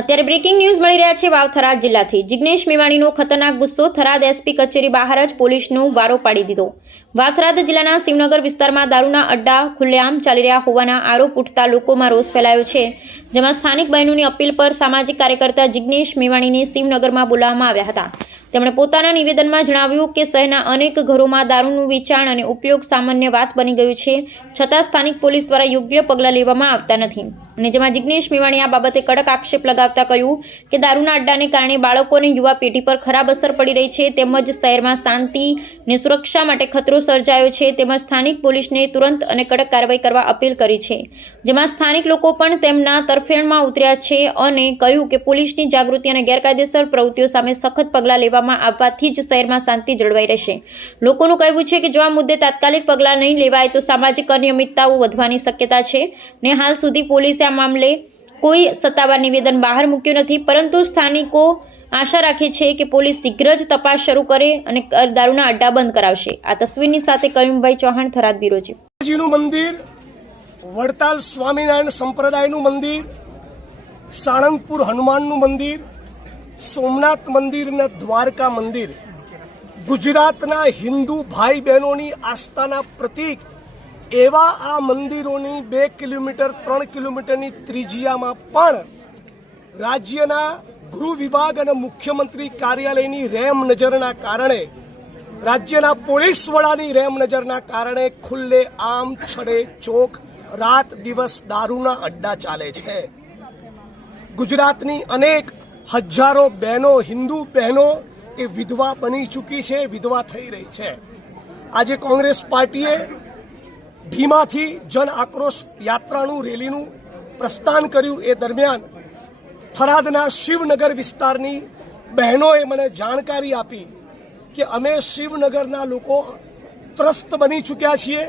અત્યારે breaking news મળી રહ્યા છે વાવ થરાદ જિલ્લાથી. જિગ્નેશ મેવાણીનો ખતરનાક ગુસ્સો થરાદ એસપી કચેરી બહાર જ પોલીસનો વારો પાડી દીધો. વાવ થરાદ જિલ્લાના શિવનગર વિસ્તારમાં દારૂના અડ્ડા, ખુલ્લેઆમ ચાલી રહ્યા હોવાના આરોપ ઉઠતા લોકોમાં રોષ ફેલાયો છે. જેમાં સ્થાનિક બહેનોની અપીલ પર સામાજિક કાર્યકર્તા જિગ્નેશ મેવાણીને શિવનગરમાં બોલાવવામાં આવ્યા હતા. તેમણે પોતાના નિવેદનમાં જણાવ્યું કે શહેરના અનેક ઘરોમાં દારૂનું વેચાણ અને ઉપયોગ સામાન્ય વાત બની ગયું છે, છતાં સ્થાનિક પોલીસ દ્વારા યોગ્ય પગલાં લેવામાં આવતા નથી. અને જેમાં જિજ્ઞેશ મેવાણી આ બાબતે કડક આક્ષેપ લગાવતા કહ્યું કે દારૂના અડ્ડાને કારણે બાળકો અને યુવા પેઢી પર ખરાબ અસર પડી રહી છે, તેમજ શહેરમાં શાંતિ ને સુરક્ષા માટે ખતરો સર્જાયો છે, તેમજ સ્થાનિક પોલીસને તુરંત અને કડક કાર્યવાહી કરવા અપીલ કરી છે. જેમાં સ્થાનિક લોકો પણ તેમના તરફેણમાં ઉતર્યા છે અને કહ્યું કે પોલીસની જાગૃતિ અને ગેરકાયદેસર પ્રવૃત્તિઓ સામે સખત પગલાં લેવામાં આવવાથી જ શહેરમાં શાંતિ જળવાઈ રહેશે. લોકોનું કહેવું છે કે જો આ મુદ્દે તાત્કાલિક પગલાં નહીં લેવાય તો સામાજિક અનિયમિતતાઓ વધવાની શક્યતા છે ને હાલ સુધી પોલીસે આ મામલે કોઈ સત્તાવાર નિવેદન બહાર મૂક્યું નથી. પરંતુ સ્થાનિકો આશા રાખે છે કે પોલીસ શીઘ્ર જ તપાસ શરૂ કરે અને દારૂના અડ્ડા બંધ કરાવશે. આ તસવીરની સાથે કયુમભાઈ ચૌહાણ, થરાદ ચીફ મંદિર, વડતાલ સ્વામિનારાયણ સંપ્રદાયનું મંદિર, સાળંગપુર હનુમાનનું મંદિર સોમનાથ મંદિર અને દ્વારકા મંદિર. ગુજરાતના હિન્દુ ભાઈ બહેનોની આસ્થાના પ્રતીક એવા આ મંદિરોની બે કિલોમીટર, ત્રણ કિલોમીટરની ત્રિજ્યામાં પણ રાજ્યના ગૃહ વિભાગ અને મુખ્યમંત્રી કાર્યાલયની રેમ નજરના કારણે, રાજ્યના પોલીસ વડાની રેમ નજરના કારણે ખુલ્લે આમ છડે ચોક, રાત દિવસ દારૂના અડ્ડા ચાલે છે. ગુજરાતની અનેક હજારો બહેનો, હિન્દુ બહેનો એ વિધવા બની ચૂકી છે, વિધવા થઈ રહી છે. આજે કોંગ્રેસ પાર્ટીએ ધીમાથી જન આક્રોશ યાત્રાનું, રેલીનું પ્રસ્થાન કર્યું. એ દરમિયાન થરાદના શિવનગર વિસ્તારની બહેનોએ મને જાણકારી આપી કે અમે શિવનગરના લોકો ત્રસ્ત બની ચૂક્યા છીએ.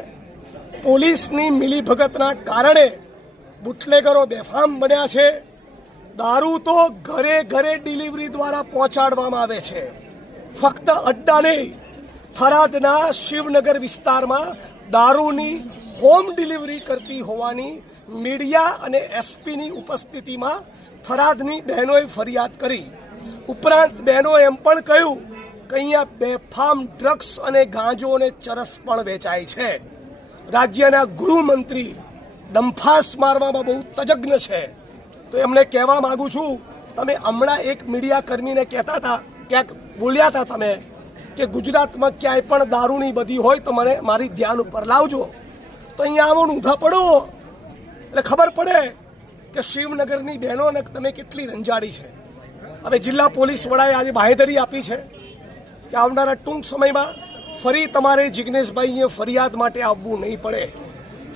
પોલીસની મિલીભગતના કારણે બુટલેગરો બેફામ બન્યા છે. દારૂ તો ઘરે ઘરે ડિલિવરી દ્વારા પહોંચાડવામાં આવે છે. ફક્ત અડ્ડા નહીં, થરાદના શિવનગર વિસ્તારમાં દારૂની હોમ ડિલિવરી કરતી હોવાની મીડિયા અને એસપીની ઉપસ્થિતિમાં થરાદની બહેનોએ ફરિયાદ કરી. ઉપરાંત બહેનોએ એમ પણ કહ્યું કે અહીંયા બેફામ ડ્રગ્સ અને ગાંજો અને ચરસ પણ વેચાય છે. રાજ્યના ગૃહમંત્રી ડંફાસ મારવામાં બહુ તજજ્ઞ છે. તો એમને કહેવા માંગુ છું, તમે હમણાં એક મીડિયા કર્મીને કહેતા હતા, ક્યાંક બોલ્યા હતા તમે, કે ગુજરાતમાં ક્યાંય પણ દારૂની બધી હોય તો મને મારી ધ્યાન ઉપર લાવજો. તો અહીંયા આવો ઊંધા પડો. એટલે ખબર પડે કે શિવનગરની બહેનોને તમે કેટલી રંજાડી છે. હવે જિલ્લા પોલીસ વડાએ આજે બાહેધરી આપી છે કે આવનારા ટૂંક સમયમાં ફરી તમારે જિગ્નેશભાઈએ ફરિયાદ માટે આવવું નહીં પડે.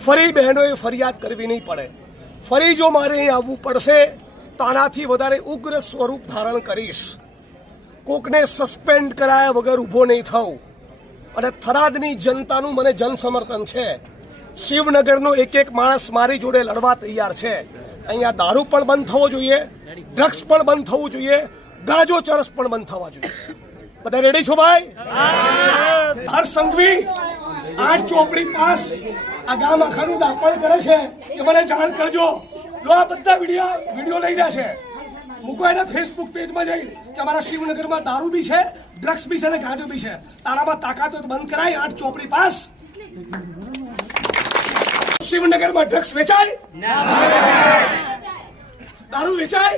ફરી બહેનોએ ફરિયાદ કરવી નહીં પડે. ફરી જો મારે અહીં આવવું પડશે તો આનાથી વધારે ઉગ્ર સ્વરૂપ ધારણ કરીશ. કોકને સસ્પેન્ડ કરાયા વગર ઊભો નહીં થવું અને થરાદની જનતાનું મને જનસમર્થન છે. શિવનગરનો એક એક માણસ મારી જોડે લડવા તૈયાર છે. અહીંયા દારૂ પણ બંધ થવો જોઈએ ડ્રગ્સ પણ બંધ થવું જોઈએ ગાજો ચરસ પણ બંધ થવા જોઈએ. બધા રેડી છો ભાઈ? હર સંઘવી. આઠ ચોપડી પાસ. આ ગામ આખાનું દાપણ કરે છે. એ મને જાણ કરજો. લો, આ બધા વીડિયો વીડિયો લઈ રહ્યા છે. મૂકો એના ફેસબુક પેજમાં જઈ કે અમારા શિવનગરમાં દારૂ બી છે ડ્રગ્સ બી છે અને ગાંજો બી છે. તારામાં તાકાત તો બંધ કરાય. આઠ ચોપડી પાસ. શિવનગરમાં ડ્રગ્સ વેચાય? દારૂ વેચાય?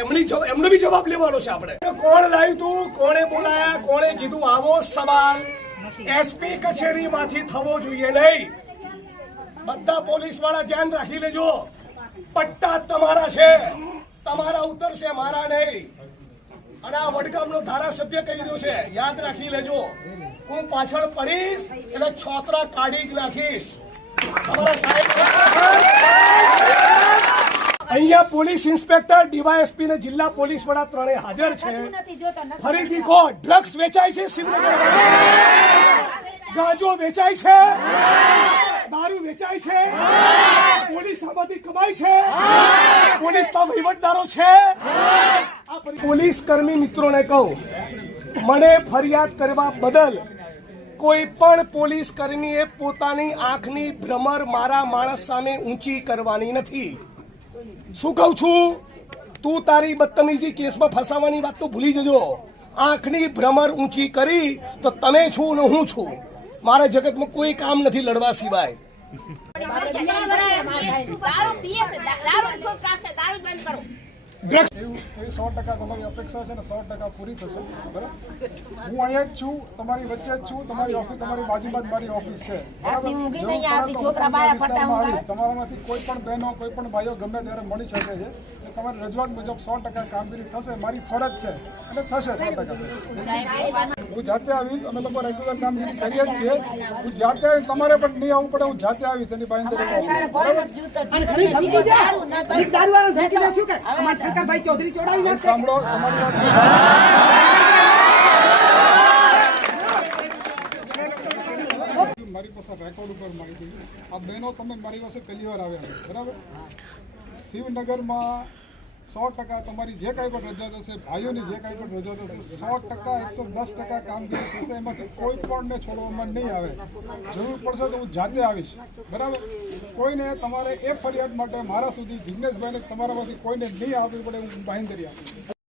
એમની એમનો બી જવાબ લેવાનો છે આપણે. કોણ લાવ્યું તું? કોણે બોલાયા? કોણે કીધું? આવો સવાલ. એસપી કચેરીમાંથી થવો જોઈએ નહીં. બધા પોલીસવાળા ધ્યાન રાખી લેજો. પટ્ટા તમારા છે. તમારા ઉતરશે, મારા નહીં. અને આ વડગામનો ધારાસભ્ય કહી રહ્યો છે, યાદ રાખી લેજો. હું પાછળ પડીશ એટલે છોતરા કાઢી જ નાખીશ. તમારા સાહેબ અહીંયા પોલીસ ઇન્સ્પેક્ટર ડીવાયએસપી ને જિલ્લા પોલીસ વડા ત્રણે હાજર છે. ફરીથી કહો ડ્રગ્સ વેચાય છે શિવનગર ગાજો વેચાય છે? દારૂ વેચાય છે? પોલીસ આમાંથી કમાય છે? પોલીસ પોલીસના વહીવટદારો છે? પોલીસ કર્મી મિત્રોને કહું મને ફરિયાદ કરવા બદલ કોઈ પણ પોલીસ કર્મીએ પોતાની આંખની ભ્રમર મારા માણસ સામે ઊંચી કરવાની નથી. શું કહું છું? તું તારી બદતમીજી કેસમાં ફસાવાની વાત તો ભૂલી જજો. આંખની ભ્રમર ઊંચી કરી તો તમે છું ને હું છું. મારા જગતમાં કોઈ કામ નથી લડવા સિવાય. દારૂ પીએ છે. દારૂ ખૂબ છે દારૂ બંધ કરો. ડ્રગ્સ એવું સો ટકા તમારી અપેક્ષા છે ને સો ટકા પૂરી થશે. બરાબર? હું અહીંયા જ છું તમારી વચ્ચે જ છું તમારી ઓફિસ તમારી બાજુમાં જ મારી ઓફિસ છે. તમારામાંથી કોઈ પણ બહેનો કોઈ પણ ભાઈઓ ગમે ત્યારે મળી શકે છે. એટલે તમારી રજૂઆત મુજબ સો ટકા કામગીરી થશે મારી ફરજ છે. અને થશે સો ટકા. હું જાતે આવીશ અમે લોકો રેગ્યુલર કામગીરી કરીએ જ છીએ. હું જાતે આવીશ તમારે પણ નહીં આવવું પડે હું જાતે આવીશ એની બરાબર? સાંભળો તમારી વાત મારી પાસે રેકોર્ડ ઉપર માહિતી. આ બહેનો તમે મારી પાસે પહેલી વાર આવ્યા છો. બરાબર? શિવનગરમાં સો ટકા તમારી જે કાંઈ પણ રજૂઆત હશે, ભાઈઓની જે કાંઈ પણ રજૂઆત હશે, સો ટકા, એકસો દસ ટકા કામગીરી થશે, એમાંથી કોઈ પણને છોડવામાં નહીં આવે. જરૂર પડશે તો હું જાતે આવીશ. બરાબર? કોઈને તમારે એ ફરિયાદ માટે મારા સુધી જિજ્ઞેશભાઈને તમારામાંથી કોઈને નહીં આવવી પડે, હું બાંધરી આપીશ